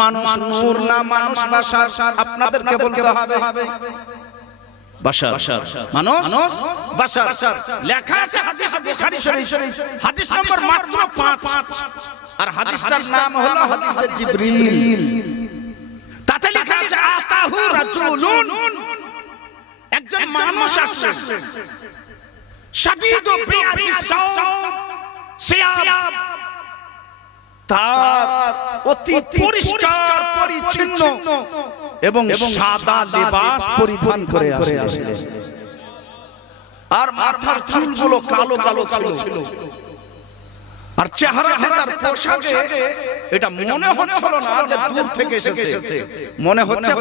মানুষ নূর না মানুষ বাসার আপনাদেরকে বলতে হবে। মানুষ লেখা আছে হাদিসে বুখারী শরীফ হাদিস নম্বর মাত্র 5 আর হাদিসটার নাম হলো হাদিসে জিবরিল। তাতে লেখা আছে আতাহু একজন মানুষ আসছে সিয়াব। তার অতি পরিষ্কার পরিচ্ছন্ন এবং সাদা লেবাস পরিধান করে আসলেন। আর মাথার চুলগুলো কালো কালো কালো ছিল। আর চেহারাতে তার পোশাকে এটা মনে হচ্ছিল না যে দূর থেকে এসেছে। মনে হচ্ছে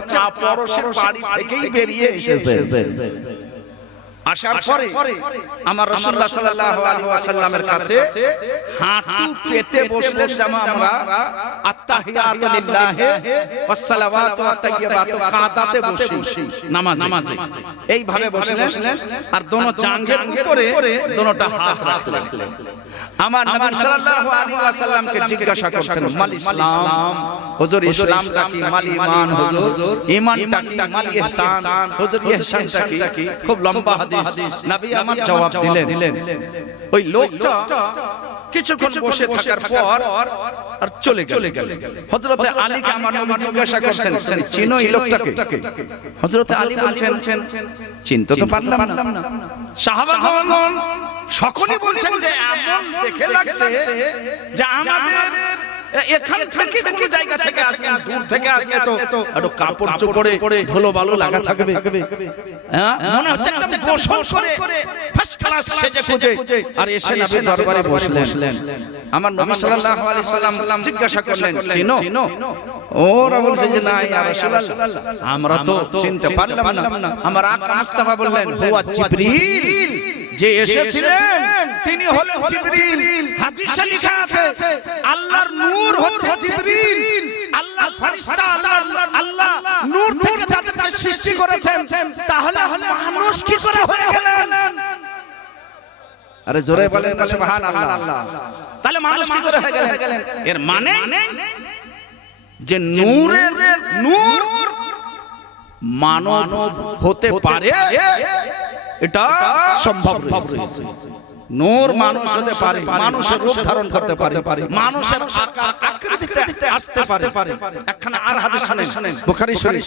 পরশের বাড়ি থেকেই বেরিয়ে এসেছে। আসার পরে আমার রাসূলুল্লাহ সাল্লাল্লাহু আলাইহি ওয়াসাল্লামের কাছে হাঁটু পেতে বসলেন জামা আমরা আত্তাহিয়াতু লিল্লাহি ওয়াস সালাওয়াতু ওয়াত তাইয়্যিবাতু কাদাতে বসি নামাজ। নামাজে। এইভাবে বসলেন আর দোনো জাঙ্গের উপরে দোনোটা হাত রাখলেন। আমার নবী সাল্লাল্লাহু আলাইহি ওয়াসাল্লামকে জিজ্ঞাসা করছেন মাল ইসলাম? হুজুর ইসলামটা কি মাল ঈমান হুজুর ঈমানটা কি মাল ইহসান হুজুর ইহসানটা কি খুব লম্বা হাদিস। নবী আমার জবাব দিলেন ওই লোকটা কিছুক্ষণ বসে থাকার পর আর চলে চলে গেল। হযরতে আলীকে আমার নবী জিজ্ঞাসা করছেন চিনো এই লোকটাকে? হযরতে আলী বলছেন চিনতে তো পারলাম না। সাহাবাগণ সকলেই বলছেন যে এমন দেখে লাগছে যে আমাদের এখান থেকে কোন জায়গা থেকে আসেন দূর থেকে আসলে তো একটু কাপড় চোপড়ে ধুলো বালু লাগা থাকবে। মনে হচ্ছে একদম গোসল করে ফার্স্ট ক্লাস সেজে খুঁজে আর এসে নবীর দরবারে বসলেন। আমার নবী সাল্লাল্লাহু আলাইহি সাল্লাম জিজ্ঞাসা করলেন চিনো? ওরা বলছে যে না ইয়া রাসূলুল্লাহ আমরা তো চিনতে পারলাম না। আমার আকা মুস্তাফা বললেন হুয়া জিবরিল? যে এসেছিলেন তিনি হলেন জিবরিল। হাদিসে লেখা আছে আল্লাহর নূর হচ্ছে জিবরিল। আল্লাহর ফেরেশতা আল্লাহ আল্লাহ নূর থেকে যাদেরকে সৃষ্টি করেছেন তাহলে মানুষ কি করে হয়ে গেলেন? আরে জোরে বলেন না সুবহানাল্লাহ। তাহলে মানুষ কি করে হয়ে গেলেন? এর মানে? যে নূরের নূর মানব হতে পারে। এটা সম্ভব রয়েছে। নূর মানুষ হতে পারে মানুষের রূপ ধারণ করতে পারে মানুষের আকৃতিতে আসতে পারে। একখানে আর হাদিস শুনেন। বুখারী শরীফ।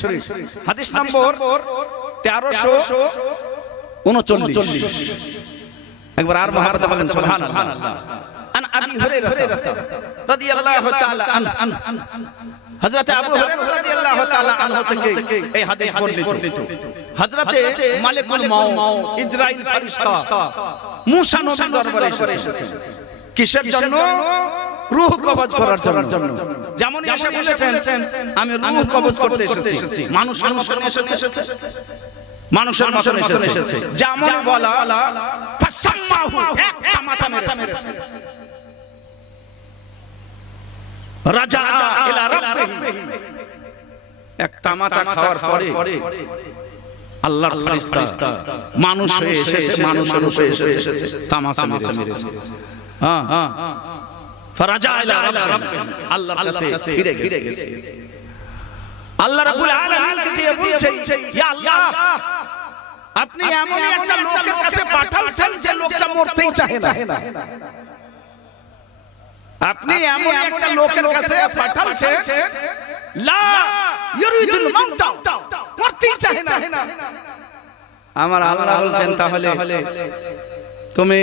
হাদিস নম্বর 1339 একবার আর মহাব্বত বলেন সুবহানাল্লাহ। আন আবি হুরায়রা রাদিয়াল্লাহু তাআলা আনহু। হযরত আবু হুরায়রা রাদিয়াল্লাহু তাআলা আনহু থেকে এই হাদিস বর্ণিত। হযরতে মালিকুল মাউত ইসরাইল ফেরেশতা মুসা নবীর দরবারে এসেছেন। কিসের জন্য? রূহ কবজ করার জন্য। যেমন এসে বলেছেন আমি রূহ কবজ করতে এসেছি। মানুষের মতন এসেছে। মানুষের মতন এসেছে। যেমন বলা ফাসাম্মাহু একটা মাথা মেরেছে। রাজা ইলা রাব্বিহি। এক তামাচা খাওয়ার পরে আল্লাহর ফেরেশতা। মানুষ হয়ে এসেছে মানুষের রূপে এসেছে। তামাচা মেরেছে। হ্যাঁ হ্যাঁ। ফারাজা ইলা রাব্বিহি আল্লাহর কাছে ফিরে গেছে। আল্লাহ রাব্বুল ইয়া আল্লাহ আপনি এমন একটা লোকের কাছে পাঠাচ্ছেন যে লোকটা মরতেই চায় না। আপনি এমন একটা লোকের কাছে পাঠাচ্ছেন লা ইউরিদুল মাউতা মরতেই চায় না আমার আল্লাহ বলছেন তাহলে তুমি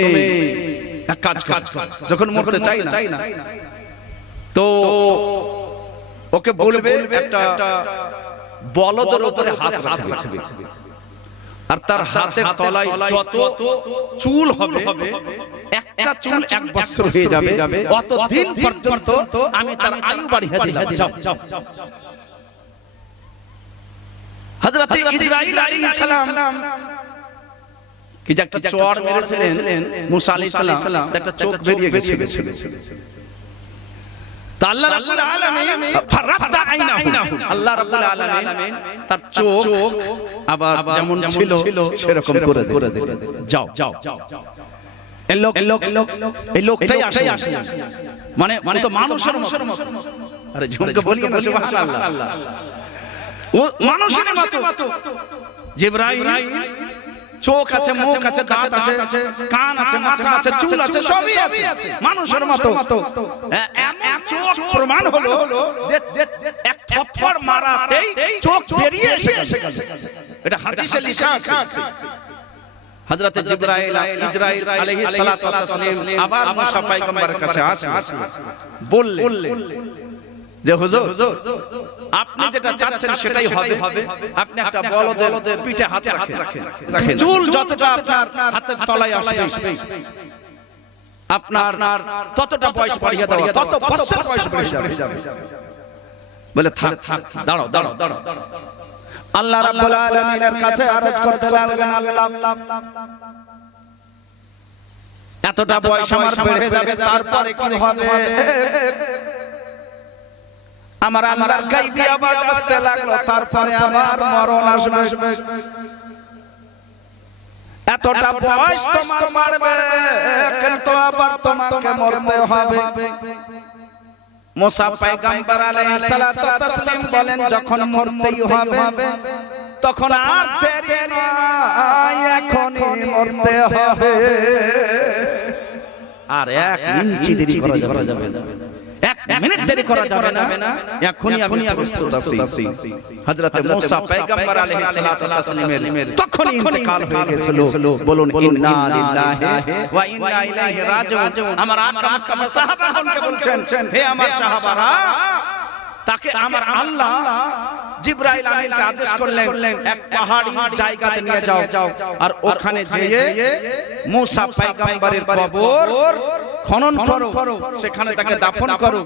এক কাজ কাজ যখন মরতে চাই না তো ওকে বলবে একটা বলদের উপরে হাত হাত রাখবে। আর তার হাতের তলায় যত চুল হবে একটা চুল এক বছর হয়ে যাবে। অত দিন পর্যন্ত আমি তার আয়ু বাড়িয়ে দিলাম। হযরত ইসরাইল আলাইহিস সালাম কি যে একটা চড় মেরেছিলেন মুসা আলাইহিস সালাম একটা চোখ বেরিয়ে গেছে। আল্লাহ রাব্বুল আলামিন ফারাদা আইনাহু। আল্লাহ রাব্বুল আলামিন তার চোখ আবার যেমন ছিল সেরকম করে করে দিলেন যাও যাও। এই লোক এই লোক এই লোকটাই আসে। মানে মানে তো মানুষের মতো। আরে ঝুমকে বলি না সুবহানাল্লাহ। মানুষের মতো। জিবরাইল চোখ আছে মুখ আছে দাঁত আছে কান আছে মাথা আছে চুল আছে সবই আছে মানুষের মতো। এমন চোখ প্রমাণ হলো যে যে এক থপ্পড় মারাতেই চোখ বেরিয়ে এসে গেল। এটা হাদিসে লেখা আছে। হযরত জিবরাইল ইজরাইল আলাইহিস সালাতু ওয়াস সালাম আবার মুসা পয়গম্বরের কাছে আসলেন। বললেন। যে হুজুর আপনি যেটা চাচ্ছেন সেটাই হবে। আপনি একটা বলদের পিঠে হাতে রাখেন। চুল যতটা আপনার হাতের তলায় আসবে। আপনার ততটা বয়স বাড়িয়ে দেওয়া তত বছর বয়স বেড়ে যাবে। বলে থাক থাক দাঁড়াও দাঁড়াও দাঁড়াও আল্লাহ রাব্বুল আলামিনের কাছে আরজ করতে লাগলেন আল্লাহ এতটা বয়স আমার বেড়ে যাবে তারপরে কি হবে? আমার আমার গাইবি আওয়াজ আসতে লাগল তারপরে আবার মরণ আসবে। এতটা বয়স তোমার মারবে কিন্তু আবার তোমাকে মরতে হবে। মুসা পয়গম্বর আলাইহিস সালাতু তাসলিম বলেন যখন মরতেই হবে তখন আর দেরি নয় এখনই মরতে হবে। আর এক ইঞ্চি দেরি করা যাবে না। এক মিনিট দেরি করা যাবে না এখনই আমি প্রস্তুত আছি হযরত মুসা পয়গম্বর আলাইহিস সালাতু তাসলিমের তখনই ইন্তেকাল হয়ে গিয়েছিল বলুন ইন্না লিল্লাহি ওয়া ইন্না ইলাইহি রাজিউন আমার আকা মুস্তাফা সাহাবাগণকে বলছেন হে আমার সাহাবারা তাকে আমার আল্লাহ জিব্রাইল আমিনকে আদেশ করলেন এক পাহাড়ি জায়গাতে নিয়ে যাও আর ওখানে যেয়ে মুসা পয়গম্বরের কবর খনন করো। সেখানে তাকে দাফন করো।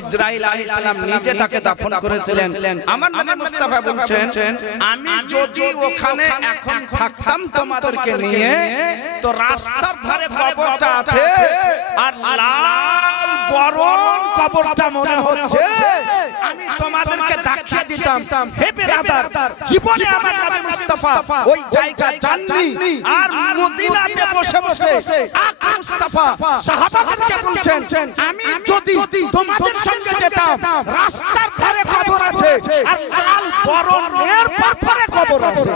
ইসরাইল আলাইহিস সালাম নিজে তাকে দাফন করেছিলেন। আমার নবী মুস্তাফা বলছেন আমি যদি ওখানে এখন থাকতাম তোমাদেরকে নিয়ে তো রাস্তার ধারে কবরটা আছে। আর লাল বরণ কবরটা মনে হচ্ছে। দিতাম হে বেরাদার জীবনে আমার নামে মুস্তাফা। ওই জায়গা জাননি। আর মদিনাতে বসে বসে আক মুস্তাফা। সাহাবাদেরকে বলছেন আমি যদি তোমাদের সঙ্গে যেতাম রাস্তার ধারে কবর আছে। আর লাল বরণের পাথরে কবর আছে।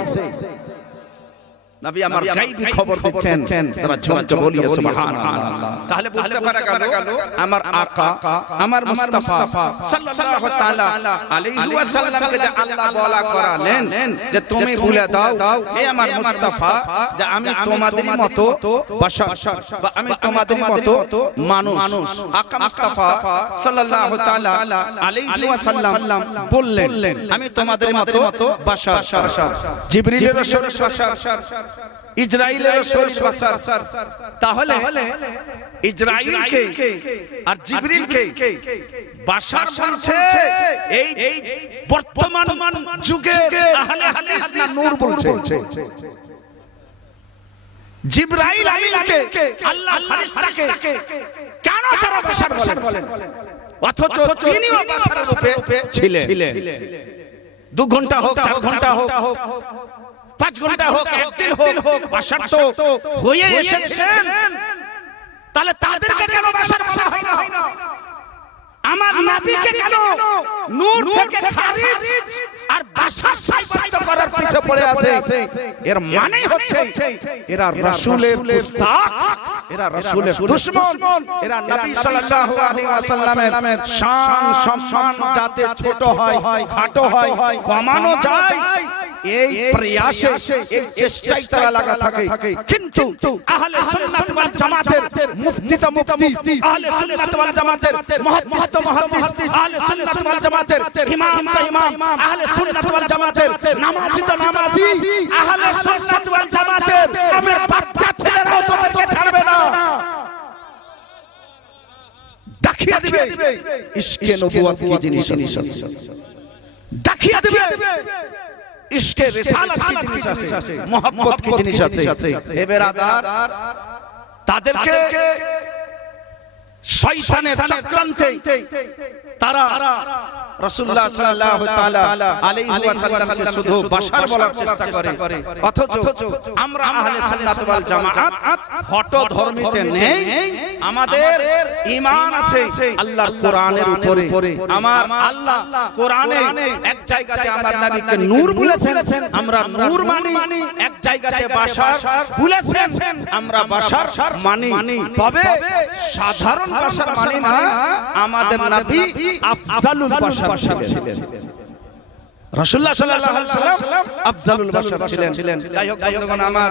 নবী আমার গাইবি খবর দিচ্ছেন। তারা ঝুমকে বলিয়ে সুবহানাল্লাহ। তাহলে বুঝতে পারা গেল আমার আকা আমার মুস্তাফা সাল্লাল্লাহু তাআলা আলাইহি ওয়াসাল্লামকে যে আল্লাহ বলা করালেন যে তুমি বলে দাও হে আমার মুস্তাফা যে আমি তোমাদের মতো বাশার বা আমি তোমাদেরই মতো মানুষ। আকা মুস্তাফা সাল্লাল্লাহু তাআলা আলাইহি ওয়াসাল্লাম বললেন আমি তোমাদের মতো বাশার জিবরিলের শরীর বাশার ইসরাইলের শরীর বাশার তাহলে ইসরাইলকে আর জিবরিলকে বাশার বলছে এই এই বর্তমান যুগে আহলে হাদিস না নূর বলছে। জিবরাইল আমিনকে আল্লাহ ফেরেশতাকে কেন তারা বাশার বলেন? অথচ তিনিও বাশারের রূপে ছিলেন। দু ঘণ্টা হোক চার ঘণ্টা হোক। পাঁচ ঘণ্টা হোক একদিন হোক বাসার তো হয়ে এসেছেন। তাহলে তাদেরকে কেন বাসার বলা হয় না? আমার নবীকে কেন নূর থেকে খারিজ আর বাসার সাব্যস্ত করার পিছে পড়ে আছে। এর মানে হচ্ছে এরা রাসূলের মুস্তাক এরা রাসূলের দুশমন। এরা নবী সাল্লাল্লাহু আলাইহি ওয়াসাল্লামের শান সম্মান যাতে ছোট হয় খাটো হয় কমানো যায়। এই প্রয়াসে এই চেষ্টাই তারা লাগা থাকে কিন্তু আহলে সুন্নাত ওয়াল জামাতের মুফতি তো মুফতি আহলে সুন্নাত ওয়াল জামাতের মুহাদ্দিস তো মুহাদ্দিস। আহলে সুন্নাত ওয়াল জামাতের ইমাম। তো ইমাম। আহলে সুন্নাত ওয়াল জামাতের নামাজি তো নামাজি। আহলে সুন্নাত ওয়াল জামাতের আমার বাচ্চা ছেলেরাও তোমাকে ছাড়বে না। দেখিয়ে দিবে। ইশকে নবুয়ত কি জিনিস দেখিয়ে দিবে। ইশকে রিসালাত কি জিনিস আছে? মোহাম্মত কি জিনিস আছে? হে বেরাদার তাদেরকে শয়তানের চক্রান্তে তারা রাসূলুল্লাহ সাল্লাল্লাহু তাআলা আলাইহি ওয়াসাল্লামকে শুধু বাশার বলার চেষ্টা করে। অথচ আমরা আহলে সুন্নাত ওয়াল জামাআত হট ধর্মীতে নেই। আমাদের ঈমান আছে আল্লাহর কোরআনের উপরে। আমার আল্লাহ কোরআনে এক জায়গাতে আমার নবীকে নূর বলেছেন। আমরা নূর মানি। এক জায়গাতে বাশার বলেছেন। আমরা বাশার মানি। তবে সাধারণ বাশার মানে না আমাদের নবী আফজালুল বাসার ছিলেন। রাসূলুল্লাহ সাল্লাল্লাহু আলাইহি ওয়াসাল্লাম আফজালুল বাসার ছিলেন। যাই হোক আমার